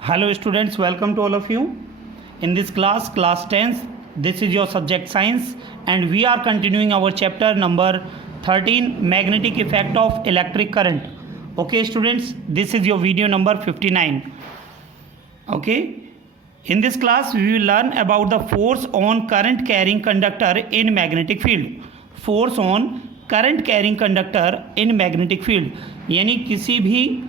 Hello students, welcome to all of you. In this class 10th, this is your subject science and we are continuing our chapter number 13, magnetic effect of electric current. Okay students, this is your video number 59. Okay, in this class we will learn about the force on current carrying conductor in magnetic field. Force on current carrying conductor in magnetic field, यानी किसी भी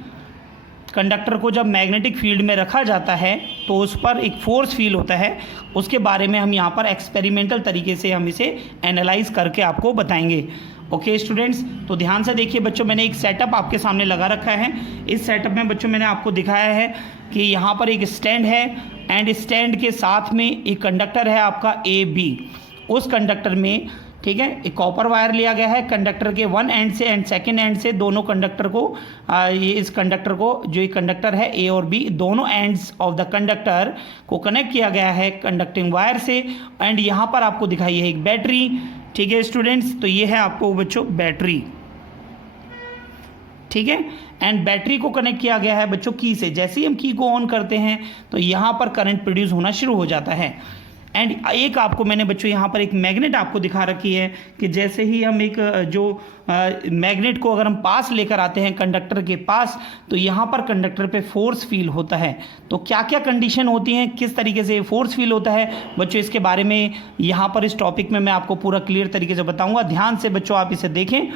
conductor को जब magnetic field में रखा जाता है तो उस पर एक फोर्स फील होता है, उसके बारे में हम यहाँ पर एक्सपेरिमेंटल तरीके से हम इसे एनालाइज करके आपको बताएंगे। ओके स्टूडेंट्स, तो ध्यान से देखिए बच्चों, मैंने एक सेटअप आपके सामने लगा रखा है। इस सेटअप में बच्चों मैंने आपको दिखाया है कि यहाँ पर एक स्टैंड है एंड स्टैंड के साथ में एक कंडक्टर है आपका ए बी। उस कंडक्टर में ठीक है एक कॉपर वायर लिया गया है कंडक्टर के वन एंड से एंड सेकेंड एंड से, दोनों कंडक्टर को ये इस कंडक्टर को जो एक कंडक्टर है ए और बी, दोनों एंड्स ऑफ द कंडक्टर को कनेक्ट किया गया है कंडक्टिंग वायर से। एंड यहाँ पर आपको दिखाई है एक बैटरी। ठीक है स्टूडेंट्स, तो ये है आपको बच्चों बैटरी। ठीक है, एंड बैटरी को कनेक्ट किया गया है बच्चों की से। जैसे ही हम की को ऑन करते हैं तो यहाँ पर करंट प्रोड्यूस होना शुरू हो जाता है। एंड एक आपको मैंने बच्चों यहाँ पर एक मैग्नेट आपको दिखा रखी है कि जैसे ही हम एक जो मैग्नेट को अगर हम पास लेकर आते हैं कंडक्टर के पास तो यहाँ पर कंडक्टर पे फोर्स फील होता है। तो क्या क्या कंडीशन होती हैं, किस तरीके से फोर्स फील होता है बच्चों, इसके बारे में यहाँ पर इस टॉपिक में मैं आपको पूरा क्लियर तरीके से बताऊँगा। ध्यान से बच्चों आप इसे देखें।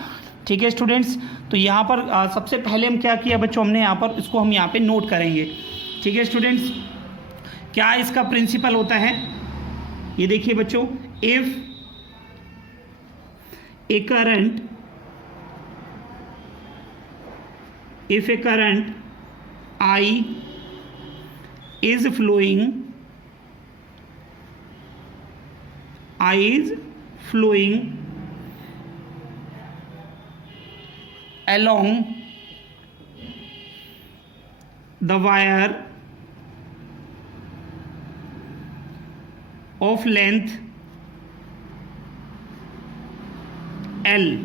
ठीक है स्टूडेंट्स, तो यहाँ पर सबसे पहले हम क्या किया बच्चों, हमने यहाँ पर इसको हम यहाँ पर नोट करेंगे। ठीक है स्टूडेंट्स, क्या इसका प्रिंसिपल होता है ये देखिए बच्चों, if A current I is flowing along the wire of length L,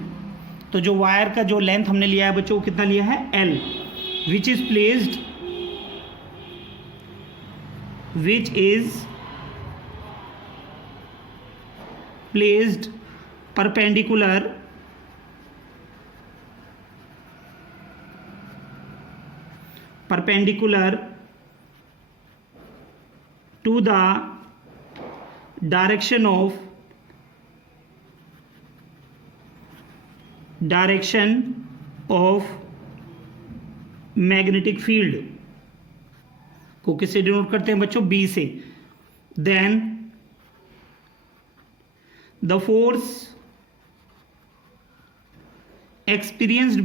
तो जो वायर का जो लेंथ हमने लिया है बच्चों वो कितना लिया है L, which is placed perpendicular to the direction of magnetic field को किससे डिनोट करते हैं बच्चों, बी से। Then the force experienced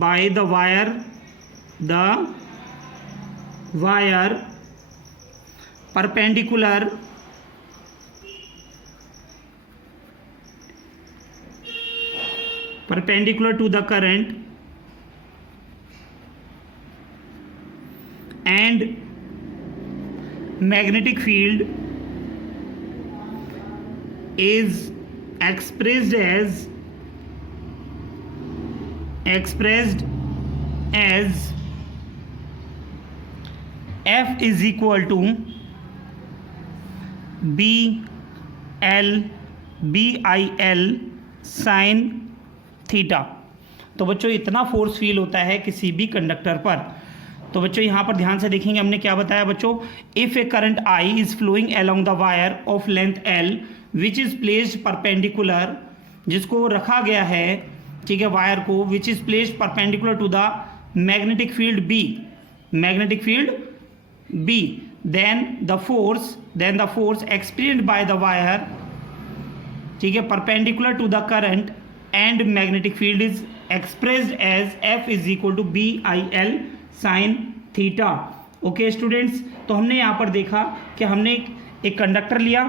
by the wire perpendicular to the current and magnetic field is expressed as F is equal to BIL sin theta. तो बच्चों इतना force feel होता है किसी भी कंडक्टर पर। तो बच्चों यहाँ पर ध्यान से देखेंगे हमने क्या बताया बच्चों, if a current I is flowing along the wire of length L which is placed perpendicular, जिसको रखा गया है ठीक है वायर को, which is placed perpendicular to the magnetic field B, then the force experienced by the wire ठीक है perpendicular to the current and magnetic field is expressed as F is equal to BIL sin theta. Okay students, तो हमने यहाँ पर देखा कि हमने एक कंडक्टर लिया,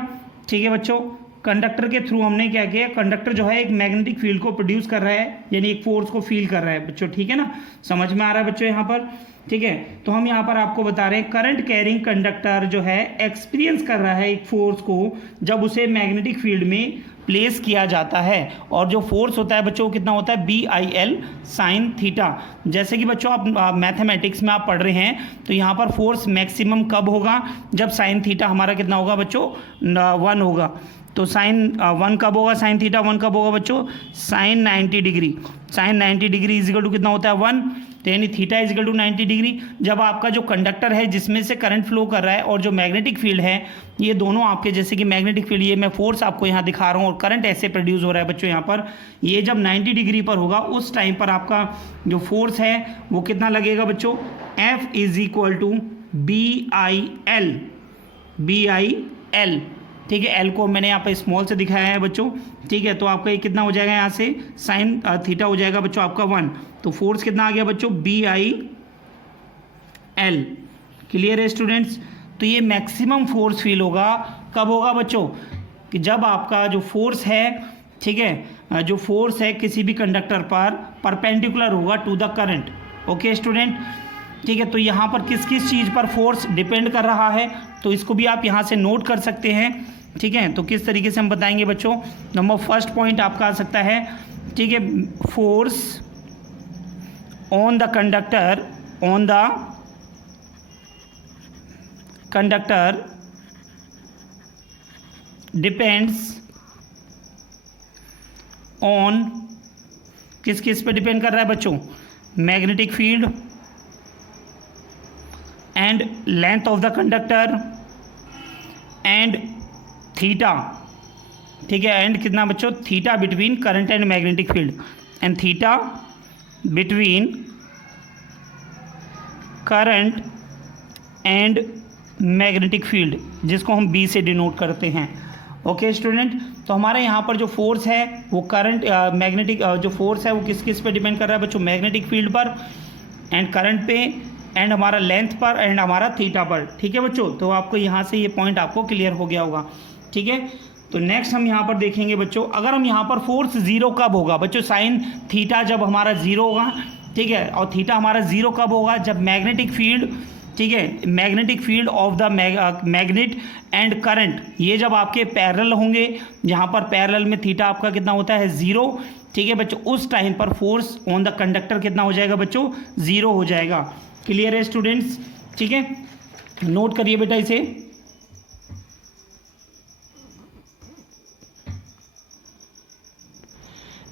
ठीक है बच्चों, कंडक्टर के थ्रू हमने क्या किया, कंडक्टर जो है एक मैग्नेटिक फील्ड को प्रोड्यूस कर रहा है, यानी एक फोर्स को फील कर रहा है बच्चों, ठीक है ना, समझ में आ रहा है बच्चों यहाँ पर, ठीक है। तो हम यहाँ पर आपको बता रहे हैं करंट कैरिंग कंडक्टर जो है एक्सपीरियंस कर रहा है एक फोर्स को जब उसे मैग्नेटिक फील्ड में प्लेस किया जाता है, और जो फोर्स होता है बच्चों कितना होता है, BIL साइन थीटा। जैसे कि बच्चों आप मैथमेटिक्स में आप पढ़ रहे हैं, तो यहाँ पर फोर्स मैक्सिमम कब होगा, जब साइन थीटा हमारा कितना होगा बच्चों, 1 होगा। तो साइन 1 कब होगा, साइन थीटा 1 कब होगा बच्चों, sine 90 degree, sine 90 degree is equal to कितना होता है 1, तो यानी थीटा इजिकल टू 90 डिग्री। जब आपका जो कंडक्टर है जिसमें से करंट फ्लो कर रहा है और जो मैग्नेटिक फील्ड है, ये दोनों आपके, जैसे कि मैग्नेटिक फील्ड, ये मैं फोर्स आपको यहाँ दिखा रहा हूँ और करंट ऐसे प्रोड्यूस हो रहा है बच्चों यहाँ पर, ये जब 90 डिग्री पर होगा उस टाइम पर आपका जो फोर्स है वो कितना लगेगा बच्चों, F is equal to BIL, ठीक है। एल को मैंने यहाँ पर स्मॉल से दिखाया है बच्चों, ठीक है। तो आपका ये कितना हो जाएगा, यहाँ से साइन थीटा हो जाएगा बच्चों आपका 1, तो फोर्स कितना आ गया बच्चों, BIL। क्लियर है स्टूडेंट्स। तो ये मैक्सिमम फोर्स फील होगा कब होगा बच्चों, कि जब आपका जो फोर्स है, ठीक है, जो फोर्स है किसी भी कंडक्टर पर परपेंडिकुलर होगा to the current. Okay student, ठीक है। तो यहाँ पर किस किस चीज़ पर फोर्स डिपेंड कर रहा है, तो इसको भी आप यहाँ से नोट कर सकते हैं, ठीक है। तो किस तरीके से हम बताएंगे बच्चों, नंबर फर्स्ट पॉइंट आपका आ सकता है, ठीक है, force on the conductor, on the conductor depends on, किस किस पे डिपेंड कर रहा है बच्चों, magnetic field and length of the conductor and theta, ठीक है, एंड कितना बच्चों, theta between current and magnetic field, and theta between current and magnetic field, जिसको हम B से डिनोट करते हैं। ओके स्टूडेंट, तो हमारे यहाँ पर जो फोर्स है वो करंट मैग्नेटिक जो फोर्स है वो किस किस पे डिपेंड कर रहा है बच्चों, मैग्नेटिक फील्ड पर एंड करंट पे एंड हमारा लेंथ पर एंड हमारा थीटा पर, ठीक है बच्चों। तो आपको यहाँ से ये पॉइंट आपको क्लियर हो गया होगा, ठीक है। तो नेक्स्ट हम यहाँ पर देखेंगे बच्चों, अगर हम यहाँ पर फोर्स 0 कब होगा बच्चों, साइन थीटा जब हमारा 0 होगा, ठीक है, और थीटा हमारा 0 कब होगा, जब मैग्नेटिक फील्ड, ठीक है, magnetic field of the magnet and current, ये जब आपके पैरेलल होंगे, जहाँ पर पैरेलल में थीटा आपका कितना होता है 0, ठीक है बच्चों, उस टाइम पर फोर्स ऑन द कंडक्टर कितना हो जाएगा बच्चों, 0 हो जाएगा। क्लियर है स्टूडेंट्स, ठीक है, नोट करिए बेटा इसे।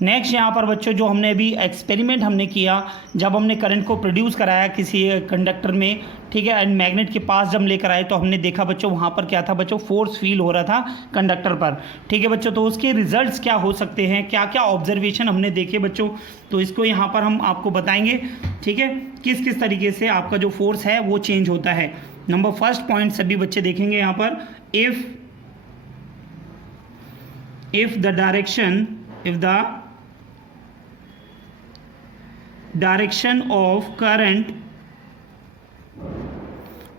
नेक्स्ट यहाँ पर बच्चों जो हमने अभी एक्सपेरिमेंट हमने किया, जब हमने करंट को प्रोड्यूस कराया किसी कंडक्टर में, ठीक है, एंड मैग्नेट के पास जब लेकर आए तो हमने देखा बच्चों वहाँ पर क्या था बच्चों, फोर्स फील हो रहा था कंडक्टर पर, ठीक है बच्चों। तो उसके रिजल्ट्स क्या हो सकते हैं, क्या क्या ऑब्जर्वेशन हमने देखे बच्चों, तो इसको यहाँ पर हम आपको बताएंगे, ठीक है, किस किस तरीके से आपका जो फोर्स है वो चेंज होता है। नंबर फर्स्ट पॉइंट सभी बच्चे देखेंगे यहाँ पर, if the direction of current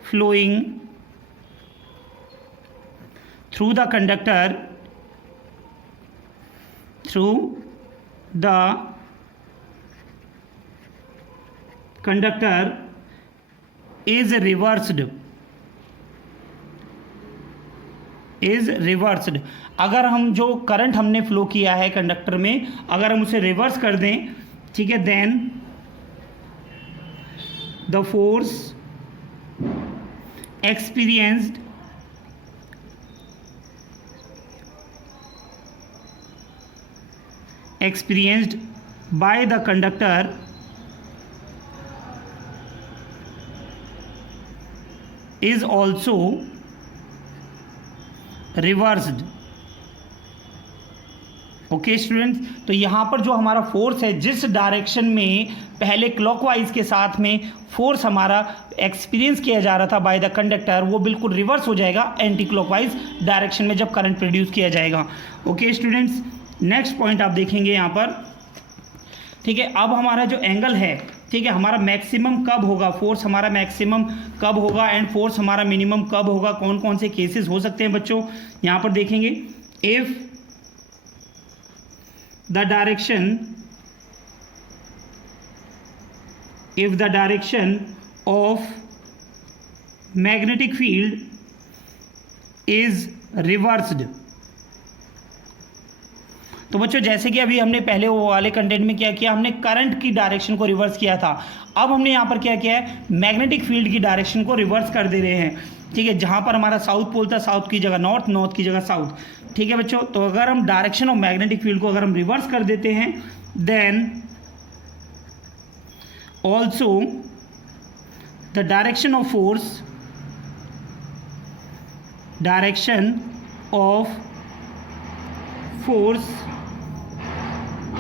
flowing through the conductor is reversed, अगर हम जो करंट हमने फ्लो किया है कंडक्टर में, अगर हम उसे रिवर्स कर दें, ठीक है, then the force experienced by the conductor is also reversed। Okay students, तो यहाँ पर जो हमारा फोर्स है, जिस डायरेक्शन में पहले क्लॉकवाइज के साथ में फोर्स हमारा एक्सपीरियंस किया जा रहा था बाय द कंडक्टर, वो बिल्कुल रिवर्स हो जाएगा एंटी क्लॉकवाइज डायरेक्शन में जब करंट प्रोड्यूस किया जाएगा। ओके स्टूडेंट्स, नेक्स्ट पॉइंट आप देखेंगे यहाँ पर, ठीक है। अब हमारा जो एंगल है, ठीक है, हमारा मैक्सिमम कब होगा, फोर्स हमारा मैक्सिमम कब होगा एंड फोर्स हमारा मिनिमम कब होगा, कौन कौन से केसेस हो सकते हैं बच्चों, यहाँ पर देखेंगे। If the direction of magnetic field is reversed. तो बच्चों जैसे कि अभी हमने पहले वो वाले कंटेंट में क्या किया, हमने करंट की डायरेक्शन को रिवर्स किया था। अब हमने यहाँ पर क्या किया है, मैग्नेटिक फील्ड की डायरेक्शन को रिवर्स कर दे रहे हैं। ठीक है, जहाँ पर हमारा साउथ पोल था, साउथ की जगह नॉर्थ, नॉर्थ की जगह साउथ। ठीक है बच्चों, तो अगर हम डायरेक्शन ऑफ मैग्नेटिक फील्ड को अगर हम रिवर्स कर देते हैं, then also the direction of force,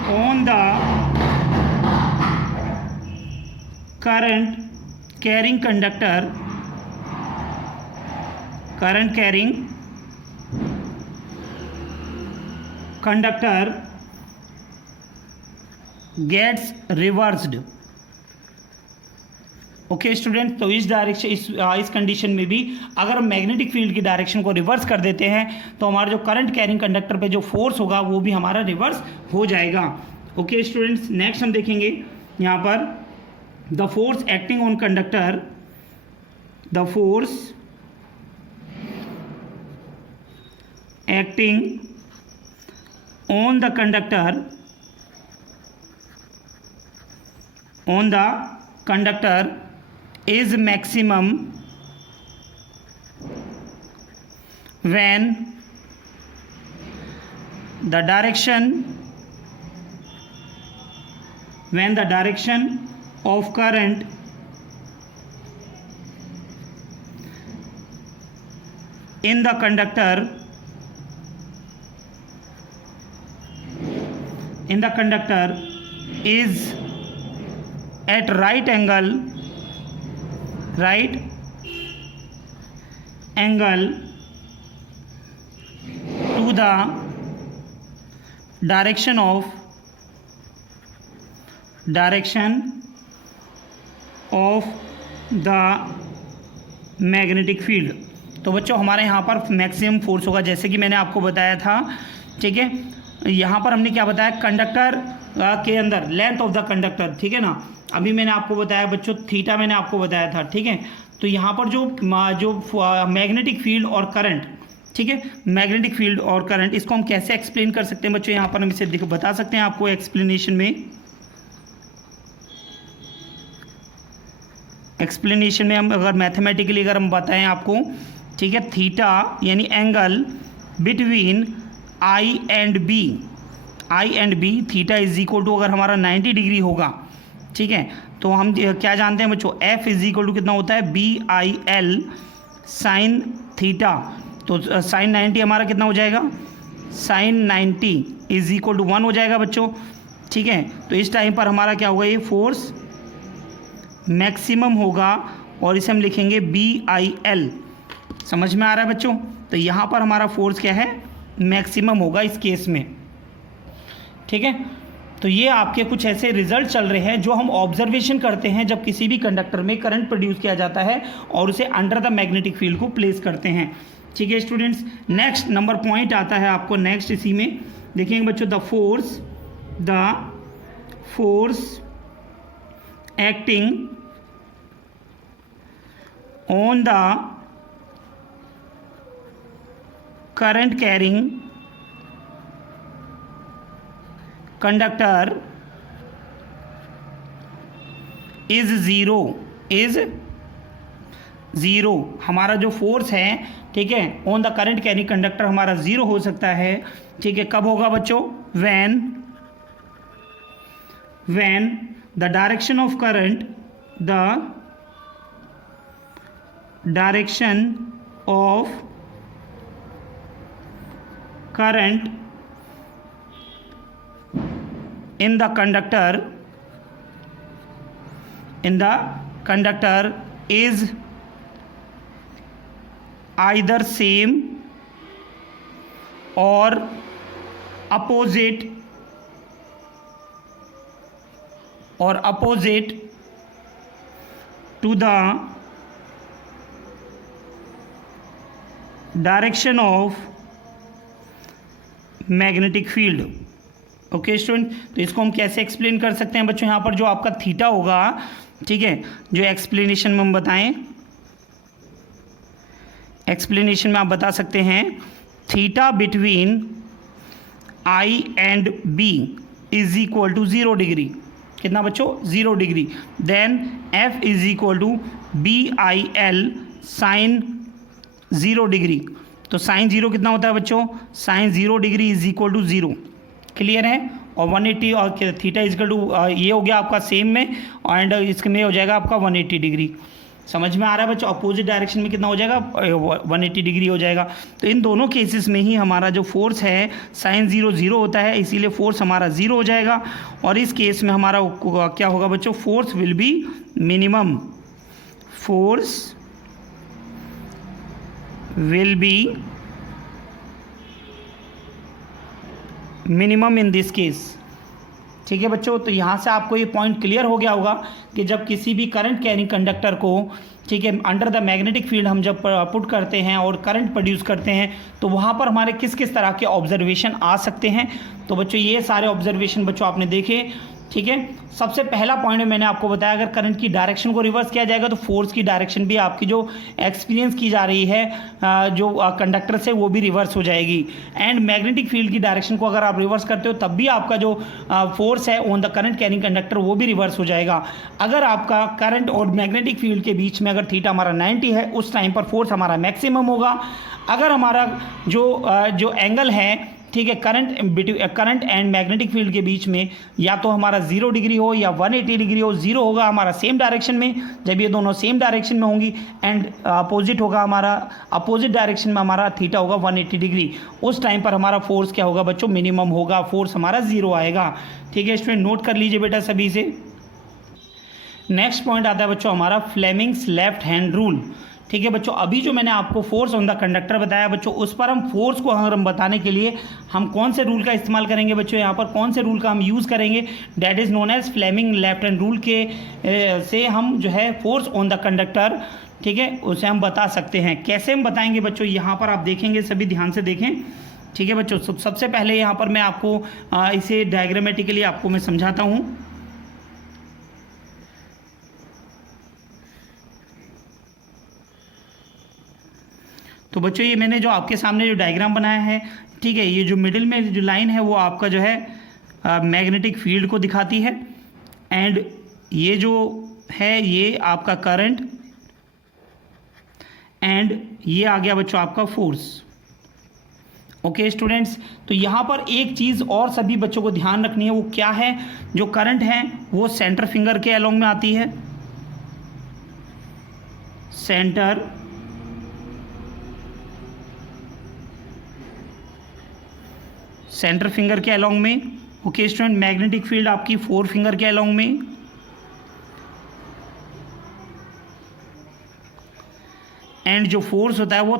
on the current carrying conductor gets reversed। Okay student, तो इस डायरेक्शन इस कंडीशन में भी अगर हम मैग्नेटिक फील्ड की डायरेक्शन को रिवर्स कर देते हैं तो हमारा जो करंट कैरिंग कंडक्टर पे जो फोर्स होगा वो भी हमारा रिवर्स हो जाएगा। ओके स्टूडेंट्स, नेक्स्ट हम देखेंगे यहाँ पर the force acting on conductor, the force acting on the conductor is maximum when the direction of current in the conductor is at right angle to the direction of the magnetic field. तो बच्चों हमारे यहाँ पर maximum force होगा, जैसे कि मैंने आपको बताया था। ठीक है, यहाँ पर हमने क्या बताया, कंडक्टर के अंदर लेंथ ऑफ द कंडक्टर। ठीक है ना, अभी मैंने आपको बताया बच्चों थीटा मैंने आपको बताया था। ठीक है, तो यहाँ पर जो मैग्नेटिक फील्ड और करंट, ठीक है, मैग्नेटिक फील्ड और करंट, इसको हम कैसे एक्सप्लेन कर सकते हैं बच्चों, यहाँ पर हम इसे बता सकते हैं आपको एक्सप्लेनेशन में हम अगर मैथमेटिकली अगर हम बताएं आपको, ठीक है, थीटा यानी angle between I and B, theta is equal to अगर हमारा 90 डिग्री होगा, ठीक है, तो हम क्या जानते हैं बच्चों, एफ इज इक्वल टू कितना होता है, BIL साइन थीटा। तो साइन 90 हमारा कितना हो जाएगा, साइन 90 इज इक्वल टू 1 हो जाएगा बच्चों। ठीक है, तो इस टाइम पर हमारा क्या होगा, ये फोर्स मैक्सिमम होगा और इसे हम लिखेंगे BIL। समझ में आ रहा है बच्चों, तो यहाँ पर हमारा फोर्स क्या है, मैक्सिमम होगा इस केस में। ठीक है, तो ये आपके कुछ ऐसे रिजल्ट चल रहे हैं जो हम ऑब्जर्वेशन करते हैं जब किसी भी कंडक्टर में करंट प्रोड्यूस किया जाता है और उसे अंडर द मैग्नेटिक फील्ड को प्लेस करते हैं। ठीक है स्टूडेंट्स, नेक्स्ट नंबर पॉइंट आता है आपको नेक्स्ट, इसी में देखेंगे बच्चों, the force acting on the current carrying conductor is zero. हमारा जो फोर्स है, ठीक है, on the current carrying conductor हमारा ज़ीरो हो सकता है। ठीक है, कब होगा बच्चों, when the direction of current in the conductor is either same or opposite to the direction of magnetic field. Okay student, तो इसको हम कैसे एक्सप्लेन कर सकते हैं बच्चों? यहाँ पर जो आपका थीटा होगा, ठीक है, जो एक्सप्लेनेशन में हम बताएं, एक्सप्लेनेशन में आप बता सकते हैं theta between I and B is equal to 0 degree. कितना बच्चों? 0 degree. Then F is equal to B I L sine 0 degree. तो साइन 0 कितना होता है बच्चों? Sine 0 degree is equal to 0। Clear है? और 180 और थीटा इजकल टू ये हो गया आपका सेम में, एंड इसमें हो जाएगा आपका 180 डिग्री। समझ में आ रहा है बच्चों? अपोजिट डायरेक्शन में कितना हो जाएगा? 180 डिग्री हो जाएगा। तो इन दोनों केसेस में ही हमारा जो फोर्स है साइन 0 0 होता है, इसीलिए फोर्स हमारा 0 हो जाएगा। और इस केस में हमारा क्या होगा बच्चों? Force will be minimum. Force will be minimum in this case. ठीक है बच्चों, तो यहाँ से आपको ये पॉइंट क्लियर हो गया होगा कि जब किसी भी करंट कैरिंग कंडक्टर को, ठीक है, अंडर द मैग्नेटिक फील्ड हम जब पुट करते हैं और करंट प्रोड्यूस करते हैं तो वहाँ पर हमारे किस किस तरह के ऑब्जर्वेशन आ सकते हैं। तो बच्चों ये सारे ऑब्जर्वेशन बच्चों आपने देखे। ठीक है, सबसे पहला पॉइंट में मैंने आपको बताया अगर करंट की डायरेक्शन को रिवर्स किया जाएगा तो फोर्स की डायरेक्शन भी आपकी जो एक्सपीरियंस की जा रही है जो कंडक्टर से वो भी रिवर्स हो जाएगी। एंड मैग्नेटिक फील्ड की डायरेक्शन को अगर आप रिवर्स करते हो तब भी आपका जो फोर्स है on the current carrying conductor वो भी रिवर्स हो जाएगा। अगर आपका करंट और मैग्नेटिक फील्ड के बीच में अगर थीटा हमारा 90 है उस टाइम पर फोर्स हमारा मैक्सिमम होगा। अगर हमारा जो एंगल है, ठीक है, करंट एंड मैग्नेटिक फील्ड के बीच में या तो हमारा 0 डिग्री हो या 180 डिग्री हो, 0 होगा हमारा सेम डायरेक्शन में जब ये दोनों सेम डायरेक्शन में होंगी, एंड अपोजिट होगा हमारा, अपोजिट डायरेक्शन में हमारा थीटा होगा 180 डिग्री। उस टाइम पर हमारा फोर्स क्या होगा बच्चों? मिनिमम होगा, फोर्स हमारा 0 आएगा। ठीक है स्टूडेंट, नोट कर लीजिए बेटा सभी से। नेक्स्ट पॉइंट आता है बच्चों हमारा फ्लेमिंग्स लेफ्ट हैंड रूल। ठीक है बच्चों, अभी जो मैंने आपको फोर्स ऑन द कंडक्टर बताया बच्चों, उस पर हम फोर्स को हम बताने के लिए हम कौन से रूल का इस्तेमाल करेंगे बच्चों? यहाँ पर कौन से रूल का हम यूज़ करेंगे? That is known as Fleming left hand rule के से हम जो है फोर्स ऑन द कंडक्टर, ठीक है, उसे हम बता सकते हैं। कैसे हम बताएंगे बच्चों? यहाँ पर आप देखेंगे, सभी ध्यान से देखें। ठीक है बच्चों, सबसे पहले यहाँ पर मैं आपको इसे डायग्रामेटिकली आपको मैं समझाता हूँ। तो बच्चों ये मैंने जो आपके सामने जो डायग्राम बनाया है, ठीक है, ये जो मिडिल में जो लाइन है वो आपका जो है मैग्नेटिक फील्ड को दिखाती है, एंड ये जो है ये आपका करंट, एंड ये आ गया बच्चों आपका फोर्स। ओके स्टूडेंट्स, तो यहाँ पर एक चीज़ और सभी बच्चों को ध्यान रखनी है, वो क्या है? जो करंट है वो सेंटर फिंगर के अलोंग में आती है, सेंटर फिंगर के अलोंग में। ओके स्टूडेंट, मैग्नेटिक फील्ड आपकी 4 फिंगर के अलोंग में, एंड जो फोर्स होता है वो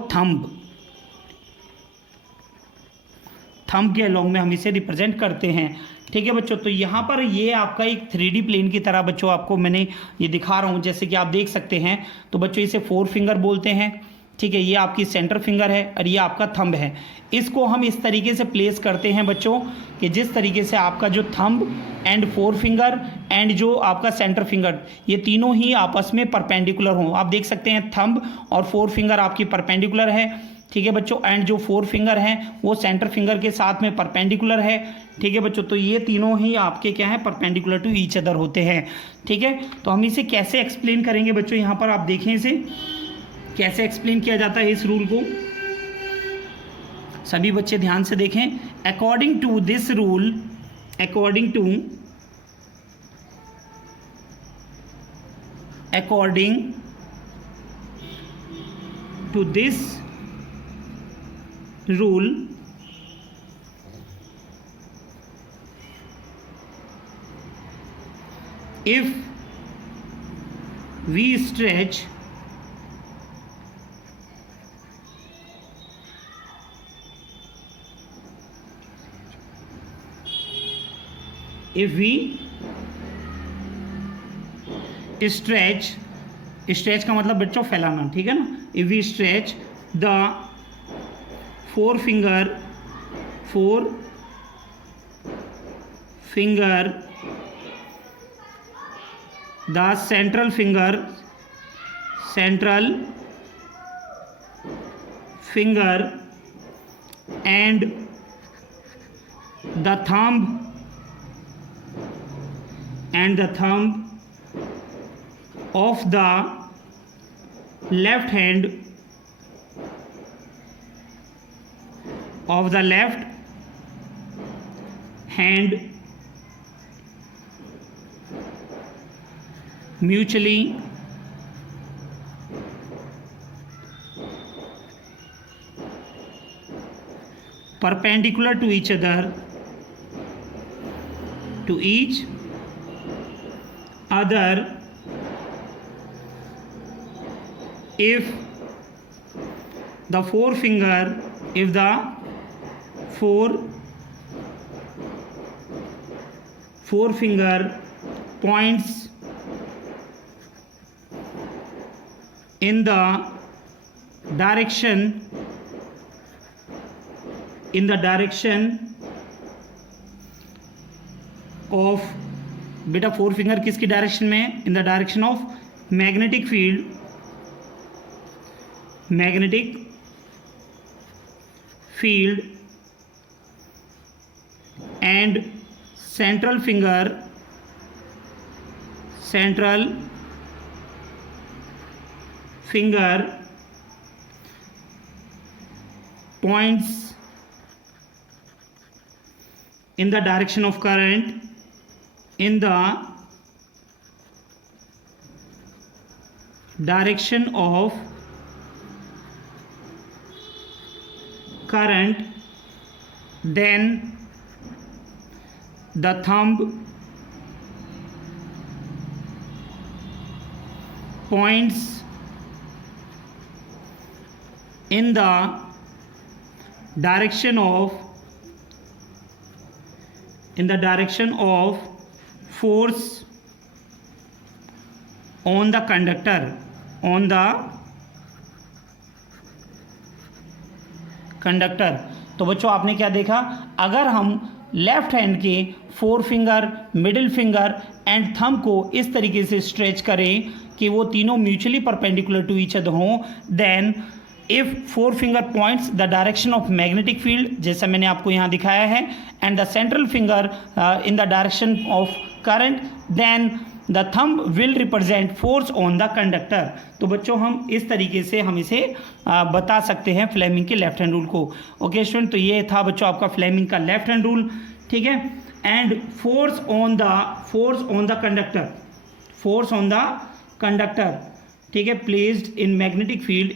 थंब के अलोंग में हम इसे रिप्रेजेंट करते हैं। ठीक है बच्चों, तो यहाँ पर ये आपका एक 3D प्लेन की तरह बच्चों आपको मैंने ये दिखा रहा हूँ, जैसे कि आप देख सकते हैं। तो बच्चों इसे 4 फिंगर बोलते हैं। ठीक है, ये आपकी सेंटर फिंगर है और ये आपका थंब है। इसको हम इस तरीके से प्लेस करते हैं बच्चों कि जिस तरीके से आपका जो थंब एंड 4 फिंगर एंड जो आपका सेंटर फिंगर, ये तीनों ही आपस में परपेंडिकुलर हों। आप देख सकते हैं थंब और 4 फिंगर आपकी परपेंडिकुलर है। ठीक है बच्चों, एंड जो 4 फिंगर हैं वो सेंटर फिंगर के साथ में परपेंडिकुलर है। ठीक है बच्चों, तो ये तीनों ही आपके क्या हैं? परपेंडिकुलर टू ईच अदर होते हैं। ठीक है, तो हम इसे कैसे एक्सप्लेन करेंगे बच्चों? यहाँ पर आप देखें इसे कैसे एक्सप्लेन किया जाता है इस रूल को। सभी बच्चे ध्यान से देखें। According to this rule, according to this rule, if we stretch stretch का मतलब बच्चों फैलाना, ठीक है ना। If we stretch the four finger the central finger and the thumb of the left hand mutually perpendicular to each other if the forefinger points in the direction of, बेटा four finger किसकी direction में है? इन the direction of magnetic field and central finger points in the direction of current then the thumb points in the direction of force on the conductor तो बच्चों आपने क्या देखा, अगर हम लेफ्ट हैंड के forefinger, middle finger and thumb को इस तरीके से स्ट्रेच करें कि वो तीनों mutually perpendicular to each other हों, then if forefinger points the direction of magnetic field, जैसा मैंने आपको यहाँ दिखाया है, and the central finger in the direction of current, then the thumb will represent force on the conductor. तो बच्चों हम इस तरीके से हम इसे बता सकते हैं फ्लेमिंग के लेफ्ट हैंड रूल को। ओके स्टूडेंट, तो ये था बच्चों आपका फ्लेमिंग का लेफ्ट हैंड रूल, ठीक है। And force on the conductor, ठीक है, placed in magnetic field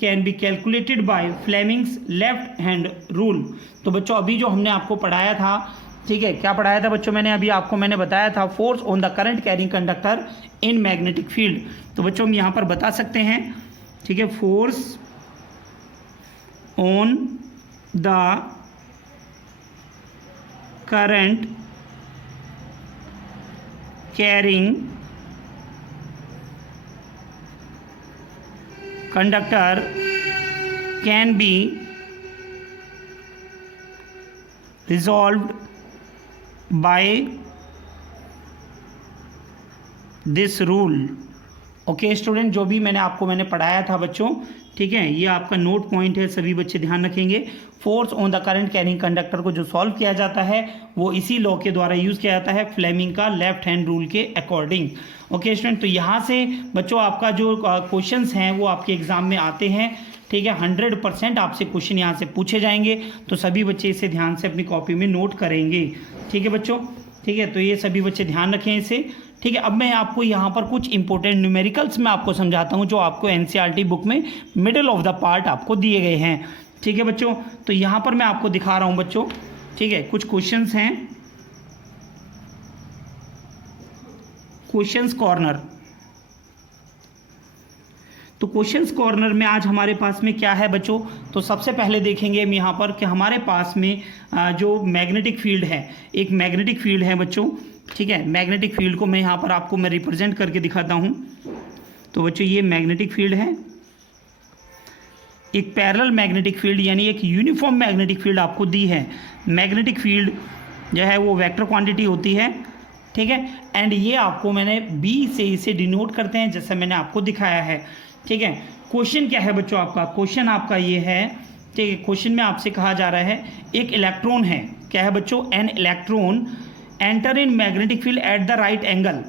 can be calculated by Fleming's left hand rule. तो बच्चों अभी जो हमने आपको पढ़ाया था, ठीक है, क्या पढ़ाया था बच्चों मैंने बताया था force on the current carrying conductor in magnetic field. तो बच्चों हम यहाँ पर बता सकते हैं, ठीक है, force on the current carrying conductor can be resolved by this rule। Okay student, जो भी मैंने पढ़ाया था बच्चों, ठीक है, ये आपका नोट पॉइंट है, सभी बच्चे ध्यान रखेंगे। Force on the current carrying conductor को जो सॉल्व किया जाता है वो इसी लॉ के द्वारा यूज किया जाता है, फ्लेमिंग का लेफ्ट हैंड रूल के अकॉर्डिंग। ओके स्टूडेंट, तो यहाँ से बच्चों आपका जो क्वेश्चंस हैं वो आपके एग्जाम में आते हैं, ठीक है, 100% आपसे क्वेश्चन यहाँ से पूछे जाएंगे, तो सभी बच्चे इसे ध्यान से अपनी कॉपी में नोट करेंगे, ठीक है बच्चों, ठीक है। तो ये सभी बच्चे ध्यान रखें इसे, ठीक है। अब मैं आपको यहाँ पर कुछ इंपॉर्टेंट न्यूमेरिकल्स में आपको समझाता हूँ जो आपको एनसीईआरटी बुक में मिडिल ऑफ द पार्ट आपको दिए गए हैं, ठीक है बच्चों। तो यहाँ पर मैं आपको दिखा रहा हूँ बच्चों, ठीक है, कुछ क्वेश्चंस हैं, क्वेश्चंस कॉर्नर। तो क्वेश्चंस कॉर्नर में आज हमारे पास में क्या है बच्चों, तो सबसे पहले देखेंगे हम यहाँ पर कि हमारे पास में जो मैग्नेटिक फील्ड है, एक मैग्नेटिक फील्ड है बच्चों, ठीक है। मैग्नेटिक फील्ड को मैं यहाँ पर आपको रिप्रेजेंट करके दिखाता हूँ। तो बच्चों ये मैग्नेटिक फील्ड है, एक पैरेलल मैग्नेटिक फील्ड यानी एक यूनिफॉर्म मैग्नेटिक फील्ड आपको दी है। मैग्नेटिक फील्ड जो है वो वेक्टर क्वांटिटी होती है, ठीक है। एंड ये आपको मैंने बी से इसे डिनोट करते हैं जैसा मैंने आपको दिखाया है, ठीक है। क्वेश्चन क्या है बच्चों आपका, क्वेश्चन आपका ये है, ठीक है। क्वेश्चन में आपसे कहा जा रहा है एक इलेक्ट्रॉन है, क्या है बच्चों, an electron enter in magnetic field at the right angle,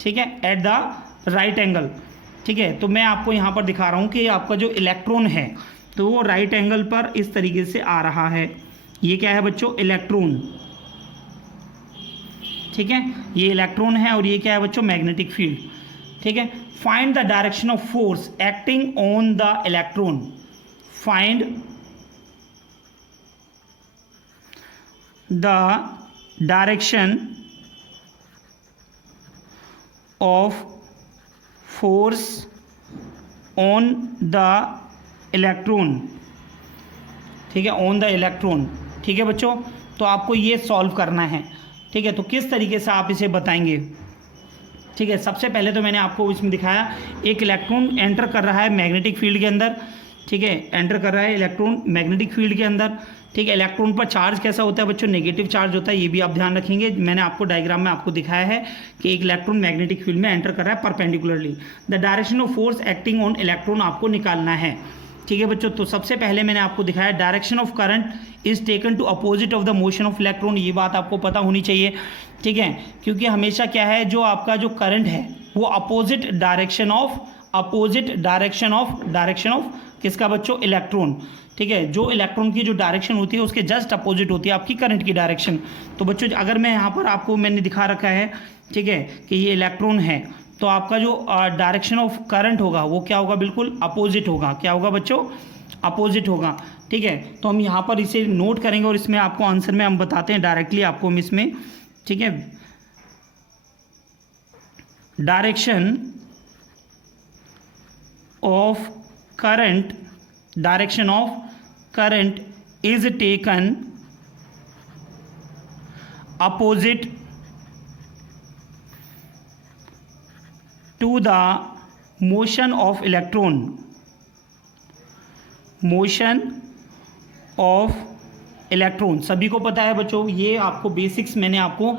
ठीक है, एट द राइट एंगल, ठीक है। तो मैं आपको यहाँ पर दिखा रहा हूँ कि आपका जो इलेक्ट्रॉन है तो वो राइट एंगल पर इस तरीके से आ रहा है। ये क्या है बच्चों, इलेक्ट्रॉन, ठीक है, ये इलेक्ट्रॉन है और ये क्या है बच्चों, मैग्नेटिक फील्ड, ठीक है। Find the direction of force acting on the electron, find the direction of force on the electron, ठीक है, ऑन द इलेक्ट्रॉन, ठीक है बच्चों। तो आपको ये सॉल्व करना है, ठीक है। तो किस तरीके से आप इसे बताएंगे, ठीक है। सबसे पहले तो मैंने आपको इसमें दिखाया एक इलेक्ट्रॉन एंटर कर रहा है मैग्नेटिक फील्ड के अंदर, ठीक है, एंटर कर रहा है इलेक्ट्रॉन मैग्नेटिक फील्ड के अंदर, ठीक है। इलेक्ट्रॉन पर चार्ज कैसा होता है बच्चों, नेगेटिव चार्ज होता है, ये भी आप ध्यान रखेंगे। मैंने आपको डायग्राम में आपको दिखाया है कि एक इलेक्ट्रॉन मैग्नेटिक फील्ड में एंटर कर रहा है perpendicularly. The direction of force acting on electron आपको निकालना है, ठीक है बच्चों। तो सबसे पहले मैंने आपको दिखाया direction of current is taken to opposite of the motion of electron, ये बात आपको पता होनी चाहिए, ठीक है, क्योंकि हमेशा क्या है जो आपका जो करंट है वो अपोजिट डायरेक्शन ऑफ किसका बच्चों, इलेक्ट्रॉन, ठीक है। जो इलेक्ट्रॉन की जो डायरेक्शन होती है उसके जस्ट अपोजिट होती है आपकी करंट की डायरेक्शन। तो बच्चों अगर मैं यहाँ पर आपको मैंने दिखा रखा है, ठीक है, कि ये इलेक्ट्रॉन है तो आपका जो डायरेक्शन ऑफ करंट होगा वो क्या होगा, बिल्कुल अपोजिट होगा। क्या होगा बच्चों, अपोजिट होगा, ठीक है। तो हम यहाँ पर इसे नोट करेंगे और इसमें आपको आंसर में हम बताते हैं डायरेक्टली आपको हम इसमें, ठीक है। Direction of current is taken opposite to the motion of electron, motion of electron. सभी को पता है बच्चों, ये आपको बेसिक्स मैंने आपको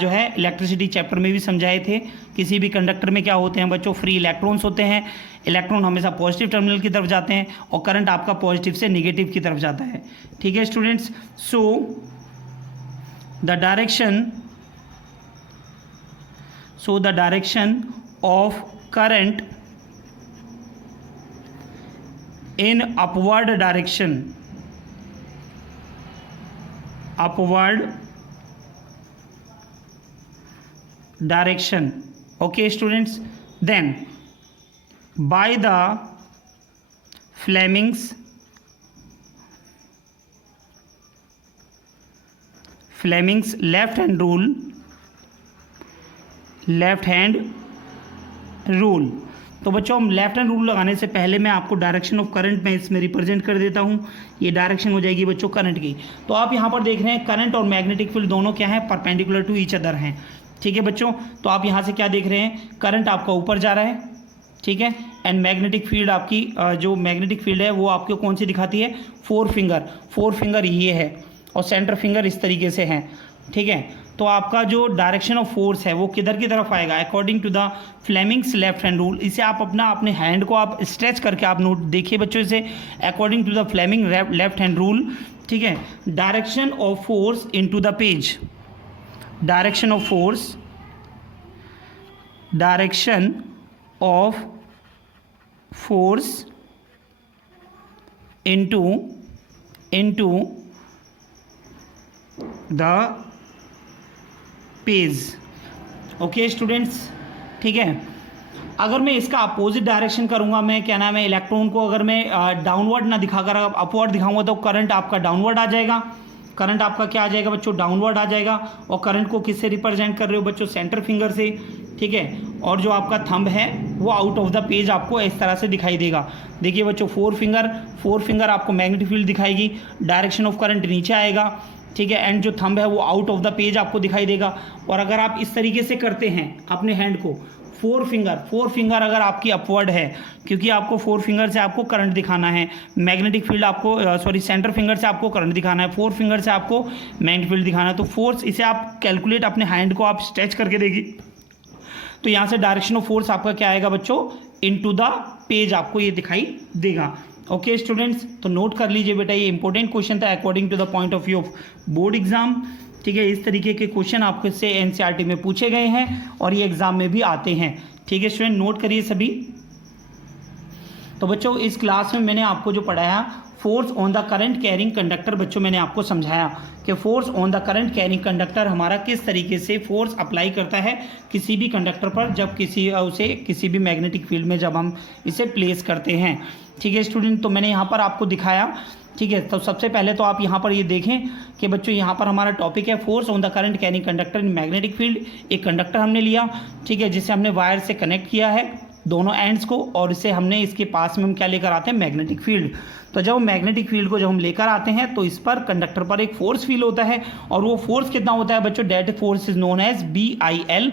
जो है इलेक्ट्रिसिटी चैप्टर में भी समझाए थे। किसी भी कंडक्टर में क्या होते हैं बच्चों, फ्री इलेक्ट्रॉन्स होते हैं। इलेक्ट्रॉन हमेशा पॉजिटिव टर्मिनल की तरफ जाते हैं और करंट आपका पॉजिटिव से नेगेटिव की तरफ जाता है, ठीक है students. So the direction of current in upward direction, okay students, then by the Fleming's left hand rule, तो बच्चों हम लेफ्ट हैंड रूल लगाने से पहले मैं आपको डायरेक्शन ऑफ करंट में इसमें रिप्रेजेंट कर देता हूँ। ये डायरेक्शन हो जाएगी बच्चों करंट की। तो आप यहाँ पर देख रहे हैं करंट और मैग्नेटिक फील्ड दोनों क्या है, परपेंडिकुलर टू ईच अदर हैं, ठीक है बच्चों। तो आप यहाँ से क्या देख रहे हैं, करंट आपका ऊपर जा रहा है, ठीक है, एंड मैग्नेटिक फील्ड आपकी जो मैग्नेटिक फील्ड है वो आपको कौन सी दिखाती है, फोर फिंगर ये है और सेंटर फिंगर इस तरीके से है, ठीक है। तो आपका जो डायरेक्शन ऑफ फोर्स है वो किधर की तरफ आएगा, according to the Fleming's left hand rule. इसे आप अपने हैंड को आप स्ट्रेच करके आप नोट देखिए बच्चों इसे, according to the Fleming left hand rule, ठीक है। Direction of force into the page, direction of force into the page, okay students, ठीक है। अगर मैं इसका अपोजिट डायरेक्शन करूंगा, मैं क्या नाम है इलेक्ट्रॉन को अगर मैं डाउनवर्ड ना दिखाकर अपवर्ड दिखाऊंगा तो करंट आपका डाउनवर्ड आ जाएगा, करंट आपका क्या आ जाएगा बच्चों, डाउनवर्ड आ जाएगा। और करंट को किससे रिप्रेजेंट कर रहे हो बच्चों, सेंटर फिंगर से, ठीक है। और जो आपका थंब है वो आउट ऑफ द पेज आपको इस तरह से दिखाई देगा। देखिए बच्चों फोर फिंगर आपको मैग्नेटिक फील्ड दिखाएगी, डायरेक्शन ऑफ करंट नीचे आएगा, ठीक है, एंड जो थंब है वो आउट ऑफ द पेज आपको दिखाई देगा। और अगर आप इस तरीके से करते हैं अपने हैंड को, फोर फिंगर अगर आपकी अपवर्ड है, क्योंकि आपको फोर फिंगर से आपको करंट दिखाना है, मैग्नेटिक फील्ड आपको सेंटर फिंगर से आपको करंट दिखाना है, फोर फिंगर से आपको मैग्नेटिक फील्ड दिखाना है। तो फोर्स इसे आप कैलकुलेट अपने हैंड को आप स्ट्रेच करके देखिए, तो यहाँ से डायरेक्शन ऑफ फोर्स आपका क्या आएगा बच्चों, इनटू द पेज आपको ये दिखाई देगा। ओके स्टूडेंट्स, तो नोट कर लीजिए बेटा, ये इंपॉर्टेंट क्वेश्चन था according to the point of view of board exam. ठीक है, इस तरीके के क्वेश्चन आपको इससे एनसीईआरटी में पूछे गए हैं और ये एग्जाम में भी आते हैं। ठीक है स्टूडेंट, नोट करिए सभी। तो बच्चों इस क्लास में मैंने आपको जो पढ़ाया force on the current carrying conductor, बच्चों मैंने आपको समझाया कि force on the current carrying conductor हमारा किस तरीके से फोर्स अप्लाई करता है किसी भी कंडक्टर पर जब किसी भी मैग्नेटिक फील्ड में जब हम इसे प्लेस करते हैं। ठीक है स्टूडेंट, तो मैंने यहाँ पर आपको दिखाया। ठीक है, तो सबसे पहले तो आप यहाँ पर ये देखें कि बच्चों यहाँ पर हमारा टॉपिक है force on the current carrying conductor in magnetic field. एक कंडक्टर हमने लिया, ठीक है, जिसे हमने वायर से कनेक्ट किया है दोनों एंड्स को, और इसे हमने इसके पास में हम क्या लेकर आते हैं, मैग्नेटिक फील्ड। तो जब मैग्नेटिक फील्ड को जब हम लेकर आते हैं तो इस पर कंडक्टर पर एक फोर्स फील होता है, और वो फोर्स कितना होता है बच्चों, that force is known as BIL।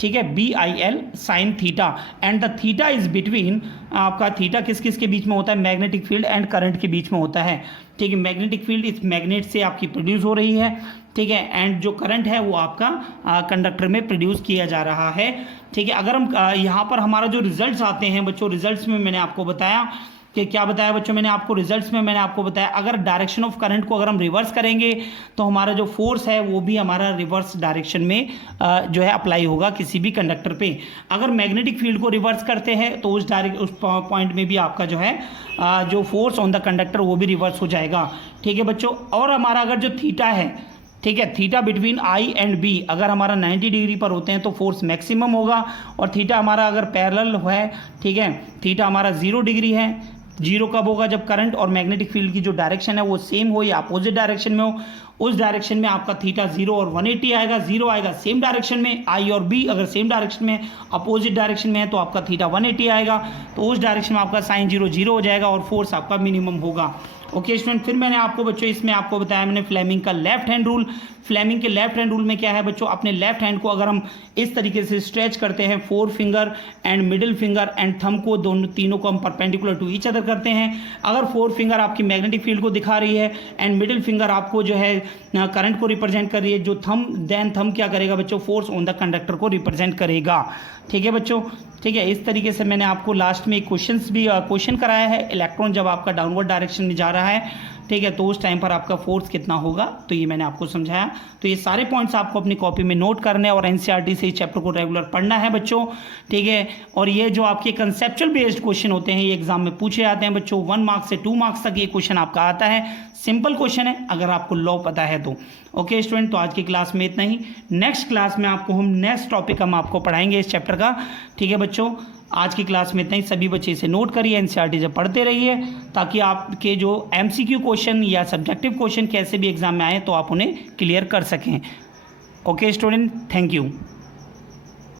ठीक है, BIL sine theta, and the theta is between, आपका थीटा किस किस के बीच में होता है, मैग्नेटिक फील्ड एंड करंट के बीच में होता है। ठीक है, मैग्नेटिक फील्ड इस मैग्नेट से आपकी प्रोड्यूस हो रही है, ठीक है, एंड जो करंट है वो आपका कंडक्टर में प्रोड्यूस किया जा रहा है। ठीक है, अगर हम यहाँ पर हमारा जो रिजल्ट्स आते हैं बच्चों, रिजल्ट्स में मैंने आपको बताया कि क्या बताया बच्चों, मैंने आपको रिजल्ट्स में मैंने आपको बताया अगर डायरेक्शन ऑफ करंट को अगर हम रिवर्स करेंगे तो हमारा जो फोर्स है वो भी हमारा रिवर्स डायरेक्शन में जो है अप्लाई होगा किसी भी कंडक्टर पे। अगर मैग्नेटिक फील्ड को रिवर्स करते हैं तो उस पॉइंट में भी आपका जो है जो फोर्स ऑन द कंडक्टर वो भी रिवर्स हो जाएगा। ठीक है बच्चों, और हमारा अगर जो थीटा है, ठीक है, theta between I and B अगर हमारा 90 डिग्री पर होते हैं तो फोर्स मैक्सिमम होगा, और थीटा हमारा अगर पैरेलल है, ठीक है, थीटा हमारा 0 डिग्री है। जीरो कब होगा, जब करंट और मैग्नेटिक फील्ड की जो डायरेक्शन है वो सेम हो या अपोजिट डायरेक्शन में हो। उस डायरेक्शन में आपका थीटा 0 और 180 आएगा, 0 आएगा सेम डायरेक्शन में, I और B अगर सेम डायरेक्शन में अपोजिट डायरेक्शन में है तो आपका थीटा 180 आएगा, तो उस डायरेक्शन में आपका साइन 0 0 हो जाएगा और फोर्स आपका मिनिमम होगा। ओके स्टूडेंट, फिर मैंने आपको बच्चों इसमें आपको बताया मैंने फ्लेमिंग का लेफ्ट हैंड रूल। फ्लेमिंग के लेफ्ट हैंड रूल में क्या है बच्चों, अपने लेफ्ट हैंड को अगर हम इस तरीके से स्ट्रेच करते हैं, four finger and middle finger and thumb को तीनों को हम परपेंडिकुलर टू ईच अदर करते हैं। अगर फोर फिंगर आपकी मैग्नेटिक फील्ड को दिखा रही है एंड मिडिल फिंगर आपको जो है करंट को रिप्रेजेंट कर रही है, जो थंब क्या करेगा बच्चों, फोर्स ऑन द कंडक्टर को रिप्रेजेंट करेगा। ठीक है बच्चों, ठीक है, इस तरीके से मैंने आपको लास्ट में एक क्वेश्चन कराया है, इलेक्ट्रॉन जब आपका डाउनवर्ड डायरेक्शन में जा रहा है, ठीक है, तो उस टाइम पर आपका फोर्स कितना होगा, तो ये मैंने आपको समझाया। तो ये सारे पॉइंट्स आपको अपनी कॉपी में नोट करने और एनसीईआरटी से इस चैप्टर को रेगुलर पढ़ना है बच्चों। ठीक है, और ये जो आपके कंसेप्चुअल बेस्ड क्वेश्चन होते हैं ये एग्जाम में पूछे जाते हैं बच्चों। 1 मार्क्स से 2 मार्क्स तक ये क्वेश्चन आपका आता है, सिंपल क्वेश्चन है अगर आपको लॉ पता है तो। ओके स्टूडेंट, तो आज की क्लास में इतना ही। नेक्स्ट क्लास में हम नेक्स्ट टॉपिक हम आपको पढ़ाएंगे इस चैप्टर का। ठीक है बच्चों, आज की क्लास में इतना ही। सभी बच्चे इसे नोट करिए, एनसीईआरटी से पढ़ते रहिए, ताकि आपके जो एमसीक्यू क्वेश्चन या सब्जेक्टिव क्वेश्चन कैसे भी एग्जाम में आए तो आप उन्हें क्लियर कर सकें। Okay student, thank you.